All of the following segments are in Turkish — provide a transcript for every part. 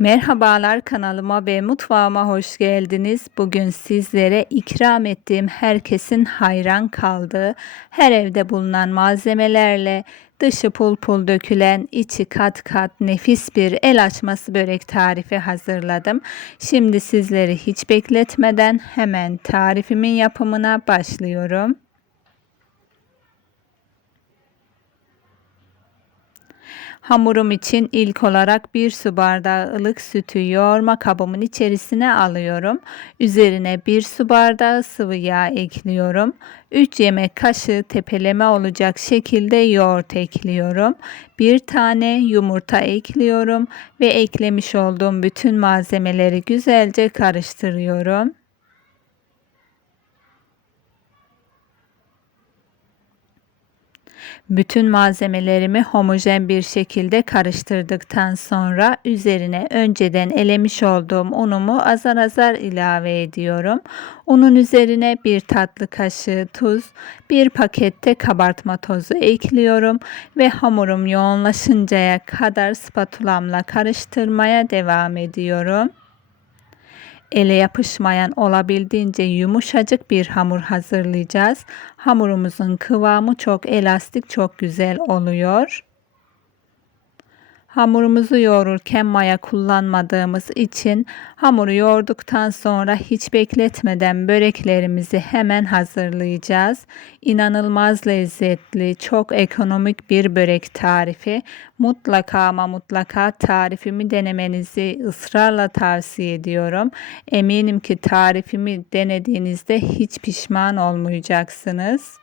Merhabalar kanalıma ve mutfağıma hoş geldiniz. Bugün sizlere ikram ettiğim herkesin hayran kaldığı, her evde bulunan malzemelerle dışı pul pul dökülen, içi kat kat nefis bir el açması börek tarifi hazırladım. Şimdi sizleri hiç bekletmeden hemen tarifimin yapımına başlıyorum. Hamurum için ilk olarak bir su bardağı ılık sütü yoğurma kabımın içerisine alıyorum. Üzerine bir su bardağı sıvı yağ ekliyorum. 3 yemek kaşığı tepeleme olacak şekilde yoğurt ekliyorum. Bir tane yumurta ekliyorum ve eklemiş olduğum bütün malzemeleri güzelce karıştırıyorum. Bütün malzemelerimi homojen bir şekilde karıştırdıktan sonra üzerine önceden elemiş olduğum unumu azar azar ilave ediyorum. Unun üzerine bir tatlı kaşığı tuz, bir pakette kabartma tozu ekliyorum ve hamurum yoğunlaşıncaya kadar spatulamla karıştırmaya devam ediyorum ele yapışmayan olabildiğince yumuşacık bir hamur hazırlayacağız. Hamurumuzun kıvamı çok elastik, çok güzel oluyor. Hamurumuzu yoğururken maya kullanmadığımız için hamuru yoğurduktan sonra hiç bekletmeden böreklerimizi hemen hazırlayacağız. İnanılmaz lezzetli, çok ekonomik bir börek tarifi. Mutlaka ama mutlaka tarifimi denemenizi ısrarla tavsiye ediyorum. Eminim ki tarifimi denediğinizde hiç pişman olmayacaksınız.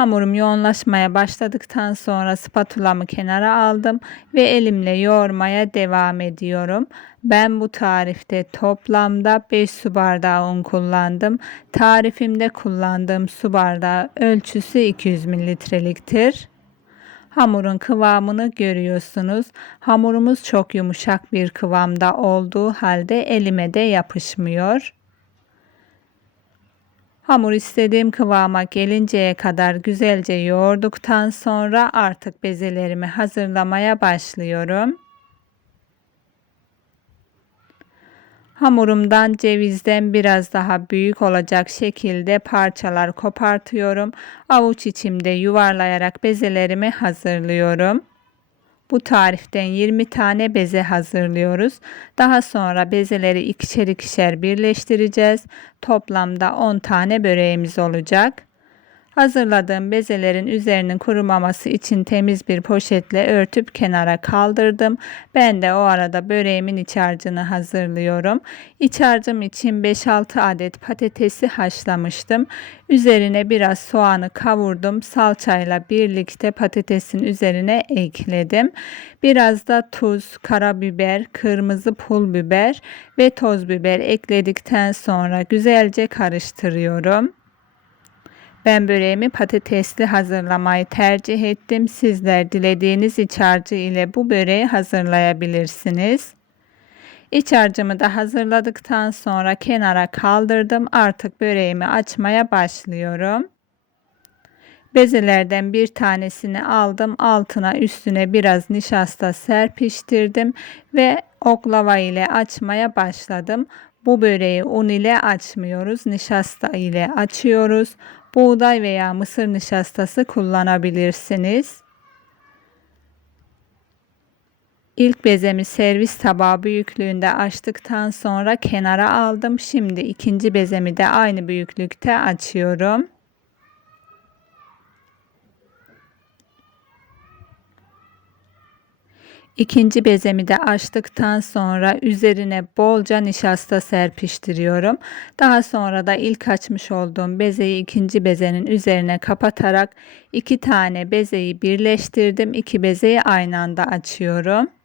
Hamurum yoğunlaşmaya başladıktan sonra spatulamı kenara aldım ve elimle yoğurmaya devam ediyorum. Ben bu tarifte toplamda 5 su bardağı un kullandım. Tarifimde kullandığım su bardağı ölçüsü 200 mililitreliktir. Hamurun kıvamını görüyorsunuz. Hamurumuz çok yumuşak bir kıvamda olduğu halde elime de yapışmıyor. Hamur istediğim kıvama gelinceye kadar güzelce yoğurduktan sonra artık bezelerimi hazırlamaya başlıyorum. Hamurumdan cevizden biraz daha büyük olacak şekilde parçalar kopartıyorum. Avuç içimde yuvarlayarak bezelerimi hazırlıyorum. Bu tariften 20 tane beze hazırlıyoruz. Daha sonra bezeleri ikişer ikişer birleştireceğiz. Toplamda 10 tane böreğimiz olacak. Hazırladığım bezelerin üzerinin kurumaması için temiz bir poşetle örtüp kenara kaldırdım. Ben de o arada böreğimin iç harcını hazırlıyorum. İç harcım için 5-6 adet patatesi haşlamıştım. Üzerine biraz soğanı kavurdum. Salçayla birlikte patatesin üzerine ekledim. Biraz da tuz, karabiber, kırmızı pul biber ve toz biber ekledikten sonra güzelce karıştırıyorum. Ben böreğimi patatesli hazırlamayı tercih ettim. Sizler dilediğiniz iç harcı ile bu böreği hazırlayabilirsiniz. İç harcımı da hazırladıktan sonra kenara kaldırdım. Artık böreğimi açmaya başlıyorum. Bezelerden bir tanesini aldım. Altına üstüne biraz nişasta serpiştirdim ve oklava ile açmaya başladım. Bu böreği un ile açmıyoruz. Nişasta ile açıyoruz buğday veya mısır nişastası kullanabilirsiniz. İlk bezemi servis tabağı büyüklüğünde açtıktan sonra kenara aldım. Şimdi ikinci bezemi de aynı büyüklükte açıyorum. İkinci bezemi de açtıktan sonra üzerine bolca nişasta serpiştiriyorum. Daha sonra da ilk açmış olduğum bezeyi ikinci bezenin üzerine kapatarak iki tane bezeyi birleştirdim. İki bezeyi aynı anda açıyorum.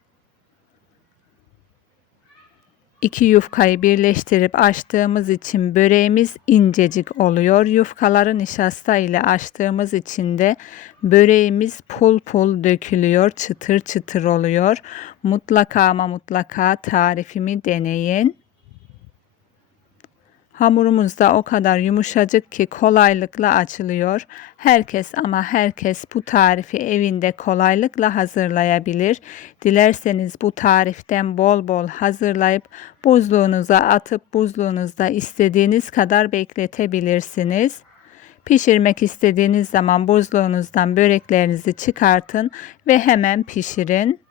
İki yufkayı birleştirip açtığımız için böreğimiz incecik oluyor. Yufkaları nişasta ile açtığımız için de böreğimiz pul pul dökülüyor, çıtır çıtır oluyor. Mutlaka ama mutlaka tarifimi deneyin. Hamurumuz da o kadar yumuşacık ki kolaylıkla açılıyor. Herkes ama herkes bu tarifi evinde kolaylıkla hazırlayabilir. Dilerseniz bu tariften bol bol hazırlayıp buzluğunuza atıp buzluğunuzda istediğiniz kadar bekletebilirsiniz. Pişirmek istediğiniz zaman buzluğunuzdan böreklerinizi çıkartın ve hemen pişirin.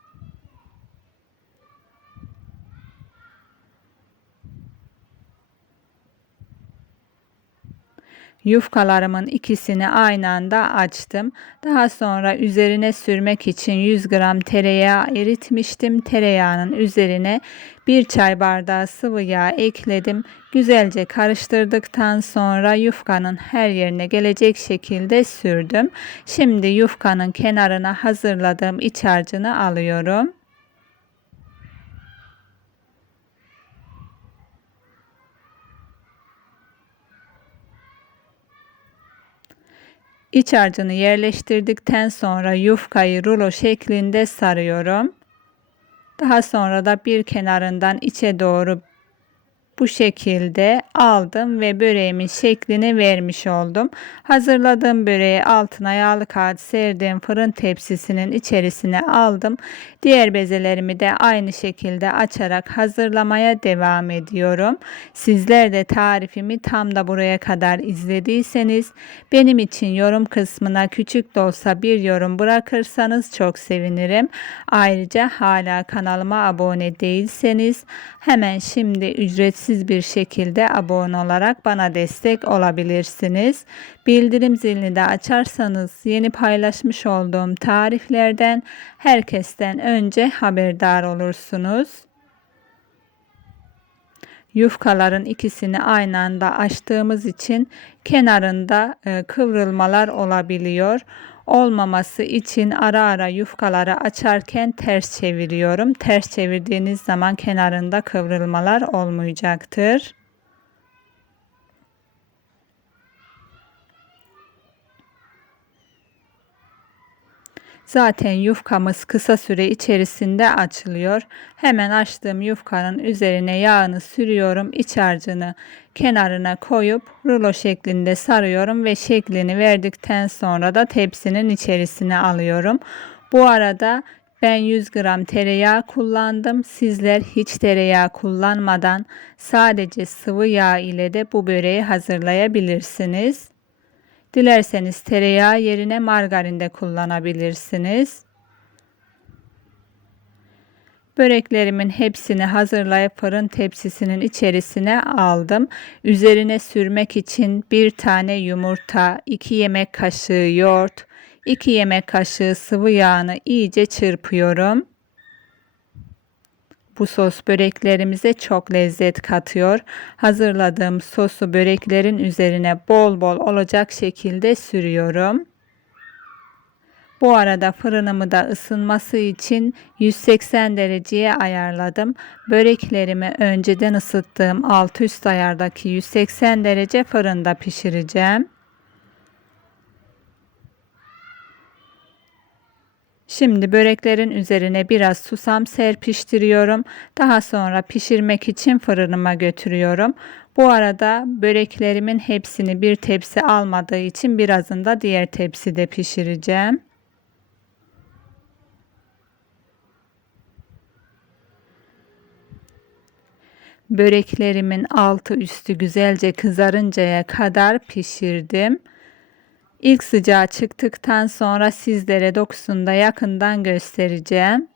Yufkalarımın ikisini aynı anda açtım. Daha sonra üzerine sürmek için 100 gram tereyağı eritmiştim. Tereyağının üzerine bir çay bardağı sıvı yağ ekledim. Güzelce karıştırdıktan sonra yufkanın her yerine gelecek şekilde sürdüm. Şimdi yufkanın kenarına hazırladığım iç harcını alıyorum. İç harcını yerleştirdikten sonra yufkayı rulo şeklinde sarıyorum. Daha sonra da bir kenarından içe doğru bu şekilde aldım ve böreğimin şeklini vermiş oldum. Hazırladığım böreği altına yağlı kağıt serdiğim fırın tepsisinin içerisine aldım. Diğer bezelerimi de aynı şekilde açarak hazırlamaya devam ediyorum. Sizler de tarifimi tam da buraya kadar izlediyseniz benim için yorum kısmına küçük de olsa bir yorum bırakırsanız çok sevinirim. Ayrıca hala kanalıma abone değilseniz hemen şimdi ücretsiz bir şekilde abone olarak bana destek olabilirsiniz. Bildirim zilini de açarsanız yeni paylaşmış olduğum tariflerden herkesten önce haberdar olursunuz. Yufkaların ikisini aynı anda açtığımız için kenarında e, kıvrılmalar olabiliyor. Olmaması için ara ara yufkaları açarken ters çeviriyorum. Ters çevirdiğiniz zaman kenarında kıvrılmalar olmayacaktır. Zaten yufkamız kısa süre içerisinde açılıyor. Hemen açtığım yufkanın üzerine yağını sürüyorum. İç harcını kenarına koyup rulo şeklinde sarıyorum ve şeklini verdikten sonra da tepsinin içerisine alıyorum. Bu arada ben 100 gram tereyağı kullandım. Sizler hiç tereyağı kullanmadan sadece sıvı yağ ile de bu böreği hazırlayabilirsiniz. Dilerseniz tereyağı yerine margarin de kullanabilirsiniz. Böreklerimin hepsini hazırlayıp fırın tepsisinin içerisine aldım. Üzerine sürmek için bir tane yumurta, 2 yemek kaşığı yoğurt, 2 yemek kaşığı sıvı yağını iyice çırpıyorum. Bu sos böreklerimize çok lezzet katıyor. Hazırladığım sosu böreklerin üzerine bol bol olacak şekilde sürüyorum. Bu arada fırınımı da ısınması için 180 dereceye ayarladım. Böreklerimi önceden ısıttığım alt üst ayardaki 180 derece fırında pişireceğim. Şimdi böreklerin üzerine biraz susam serpiştiriyorum. Daha sonra pişirmek için fırınıma götürüyorum. Bu arada böreklerimin hepsini bir tepsi almadığı için birazını da diğer tepside pişireceğim. Böreklerimin altı üstü güzelce kızarıncaya kadar pişirdim. İlk sıcağı çıktıktan sonra sizlere dokusunu da yakından göstereceğim.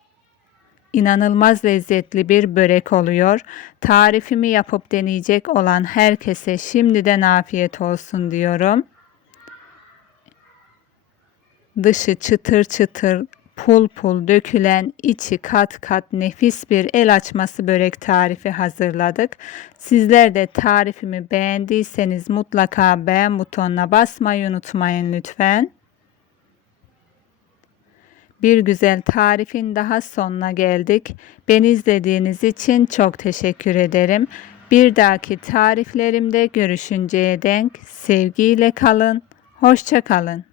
İnanılmaz lezzetli bir börek oluyor. Tarifimi yapıp deneyecek olan herkese şimdiden afiyet olsun diyorum. Dışı çıtır çıtır, pul pul dökülen içi kat kat nefis bir el açması börek tarifi hazırladık. Sizler de tarifimi beğendiyseniz mutlaka beğen butonuna basmayı unutmayın lütfen. Bir güzel tarifin daha sonuna geldik. Beni izlediğiniz için çok teşekkür ederim. Bir dahaki tariflerimde görüşünceye denk sevgiyle kalın. Hoşça kalın.